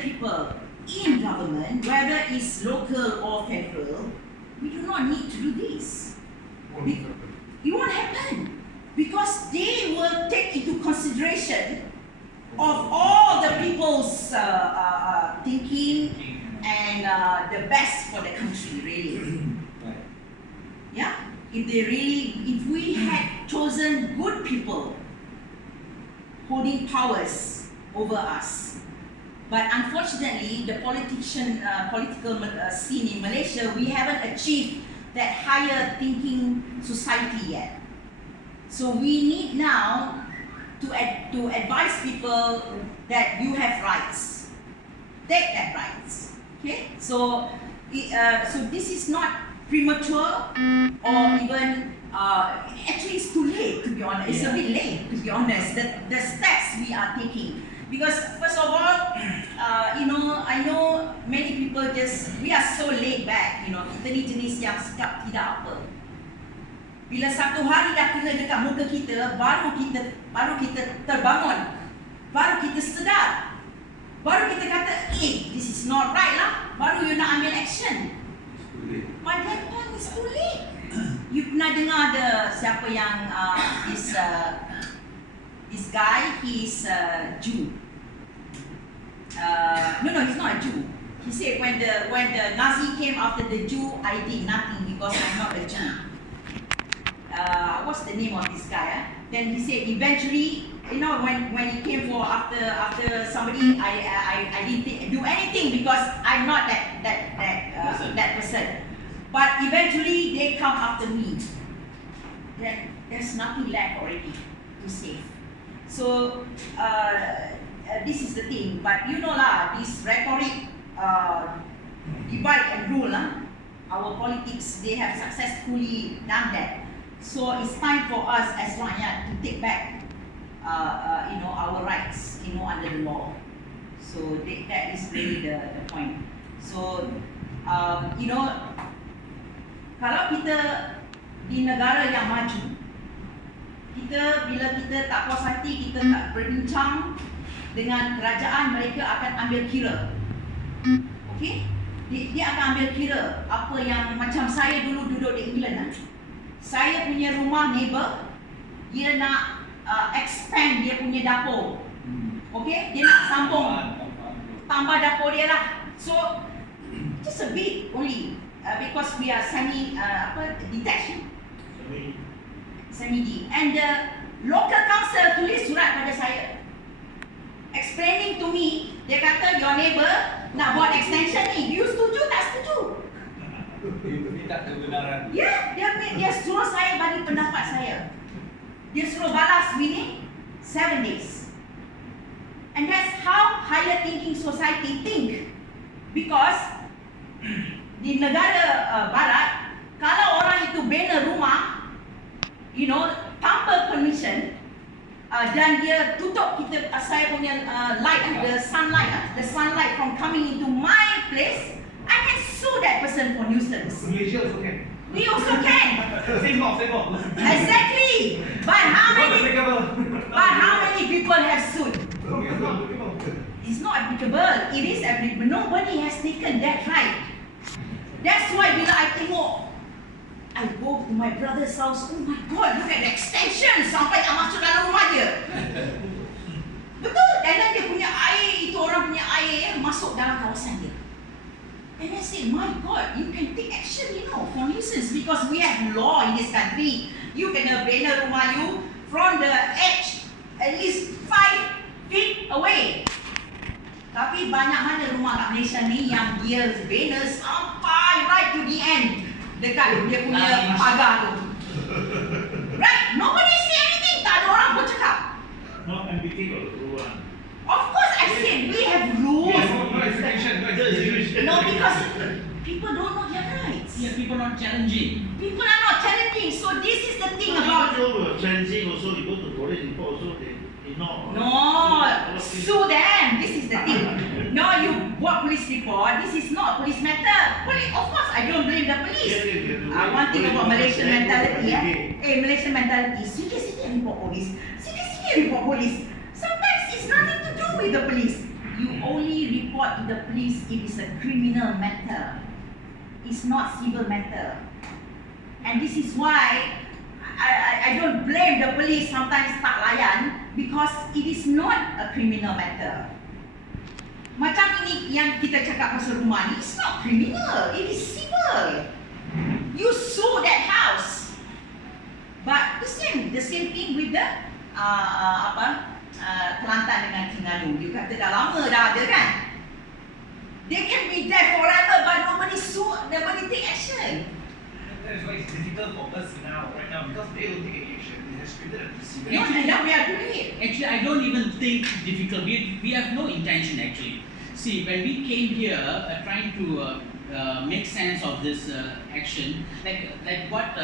talented people in government, whether it's local or federal, we do not need to do this. It won't happen because they will take into consideration of all the people's thinking and the best for the country, really. Yeah? If we had chosen good people holding powers over us, but unfortunately, the political scene in Malaysia, we haven't achieved that higher thinking society yet. So we need now to advise people that you have rights. Take that rights. Okay? So this is not premature or even actually it's too late, to be honest. It's a bit late, to be honest. The steps we are taking. Because first of all, I know many people we are so laid back, kita ni jenis yang sikap tidak apa. Bila satu hari dah kena dekat muka kita, baru kita terbangun, baru kita sedar, baru kita kata, this is not right lah, baru you nak ambil action. By that point it's too late. You pernah dengar siapa yang this guy, he's a Jew. No, he's not a Jew. He said when the Nazi came after the Jew, I did nothing because I'm not a Jew. What's the name of this guy? Then he said eventually, when he came for after somebody, I didn't do anything because I'm not that person. But eventually they come after me. Then there's nothing left already to save. So this is the thing. But this rhetoric, divide and rule, our politics, they have successfully done that. So it's time for us as rakyat to take back, our rights, under the law. So that is really the point. So, kalau kita di negara yang maju, bila kita tak puas hati, kita tak berbincang dengan kerajaan, mereka akan ambil kira. Okay? Dia akan ambil kira apa yang macam saya dulu duduk di England. Saya punya rumah neighbor, dia nak expand dia punya dapur. Okay? Dia nak sambung, tambah dapur dia lah. So, just a bit only. Because we are semi-detached. Semi-D. And the local council tulis surat pada saya, explaining to me, dia kata your neighbor nak buat extension ni, you setuju tak setuju? Minta kebenaran. Ya, dia suruh saya bagi pendapat saya. Dia suruh balas within 7 days. And that's how higher thinking society think. Because di negara barat, kalau orang itu bina rumah, tanpa permission, dan dia tutup saya punya light, the sunlight from coming into my place, I can sue that person for nuisance. Malaysia also can. We also can. Same law. Exactly. But how many people have sued? It's not applicable. It is applicable. Nobody has taken that right. That's why bila I tengok, I go to my brother's house, oh my God, look at the extension sampai nak masuk dalam rumah dia. Betul? Dan dia punya air, itu orang punya air masuk dalam kawasan dia. And I say, my God, you can take action, for nuisance, because we have law in this country. You can bina rumah you from the edge at least 5 feet away. Tapi banyak mana rumah kat Malaysia ni yang dia bina sampai right to the end dekat dia punya pagar tu. Right? Nobody say anything. Tak ada orang pun cakap. Not ambiguous rule. Of course I said we have rules. Yes, no execution. No, because people don't know their rights. Yeah, people not challenging. People are not challenging. So this is the thing about challenging also, you go to police report also, they ignore. No, sue them. This is the thing. No, you buat police report. This is not a police matter. Of course, I don't blame the police. One thing about Malaysian mentality, Malaysian mentality. Sikit-sikit report police. Sikit-sikit report police. Sometimes it's nothing to do with the police. you only report to the police if it's a criminal matter. It's not civil matter. And this is why I don't blame the police sometimes tak layan because it is not a criminal matter. Macam ini yang kita cakap pasal rumah ni, it's not criminal, it is civil. You sue that house. But the same thing with the Kelantan dengan Terengganu. Dia kata dah lama dah ada kan. They can be there forever but nobody sue, nobody take action. That is why it's difficult for us now, right now, because they don't take any action. It has created a precedent. No, and now we are doing it. Actually, I don't even think difficult. We have no intention actually. See, when we came here trying to make sense of this action, like what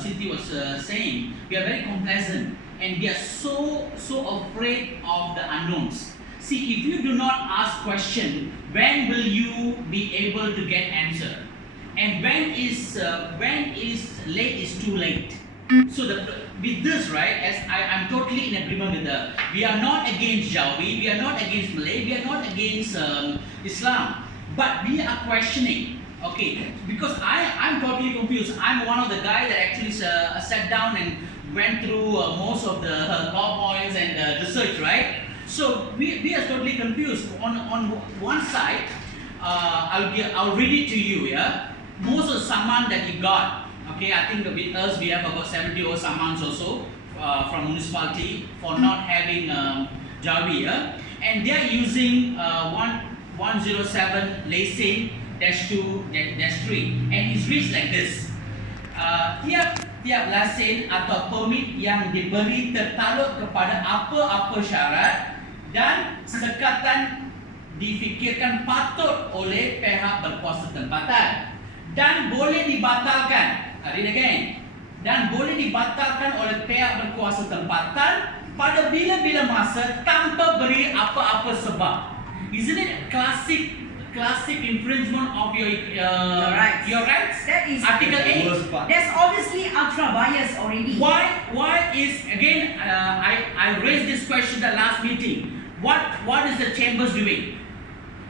Siti was saying, we are very complacent and we are so afraid of the unknowns. See, if you do not ask question, when will you be able to get answer? And when is late is too late. So with this, right, as I'm totally in agreement with the, we are not against Jawi, we are not against Malay, we are not against Islam, but we are questioning, okay, because I'm totally confused. I'm one of the guys that actually sat down and went through most of the PowerPoints and research, right? So we are totally confused. On one side, I'll read it to you, yeah? Most of the saman that you got, okay, I think with us we have about 70 or samans also from municipality for not having Jawi, yeah? And they are using 107 lesen -2-3 and it's reached like this. Tiap lesen atau permit yang diberi tertakluk kepada apa-apa syarat dan sekatan difikirkan patut oleh pihak berkuasa tempatan dan boleh dibatalkan. Read again. Dan boleh dibatalkan oleh pihak berkuasa tempatan pada bila-bila masa tanpa beri apa-apa sebab. Isn't it classic infringement of your rights? Your rights? That is Article 8. That's obviously ultra bias already. Why is again? I raised this question the last meeting. What is the chambers doing?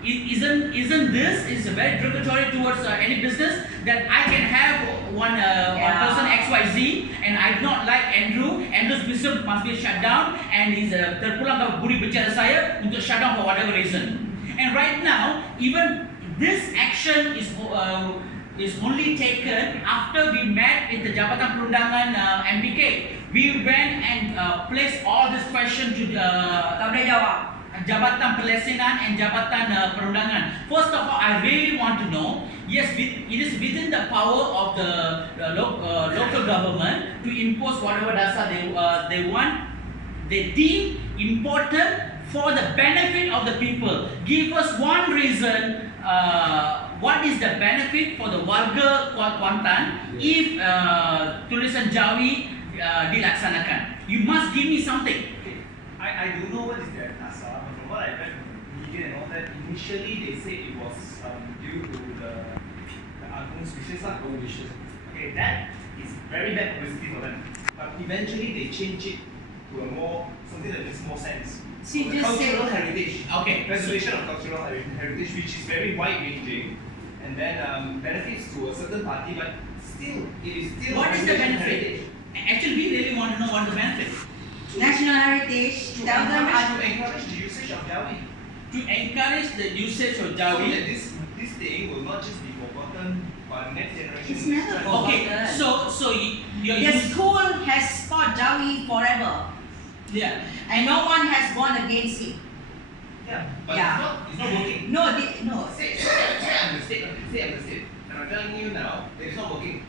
Isn't this is very derogatory towards any business that I can have one person XYZ and I do not like Andrew. Andrew's business must be shut down and he's terpulang ke budi bicara saya untuk shut down for whatever reason. And right now, even this action is only taken after we met with the Jabatan Perundangan MPK. We went and placed all this question to the Jabatan Perlesenan and Jabatan Perundangan. First of all, I really want to know, yes, it is within the power of the local government to impose whatever dasar they want, they deem important for the benefit of the people. Give us one reason, what is the benefit for the warga Kuantan if tulisan Jawi dilaksanakan? You must give me something. I don't know what is their NASA, but from what I read from the media and all that, initially they said it was due to the Agung's wishes. Okay, that is very bad publicity for them. But eventually they changed it to a something that makes more sense. See, The just cultural say- heritage. Okay. Preservation of cultural heritage, which is very wide-ranging, and then benefits to a certain party, but still, it is still. What is the preservation of benefit? heritage. Actually, we really want to know what the benefit. national heritage. To Tell them encourage the usage of Jawi. To encourage the usage of So Jawi. that this thing will not just be forgotten by next generation. It's never Okay, forgotten. so you're The school has taught Jawi forever, yeah. and no one has gone against it. Yeah, but Yeah. it's not working. No. Say I'm the state. And I'm telling you now that it's not working.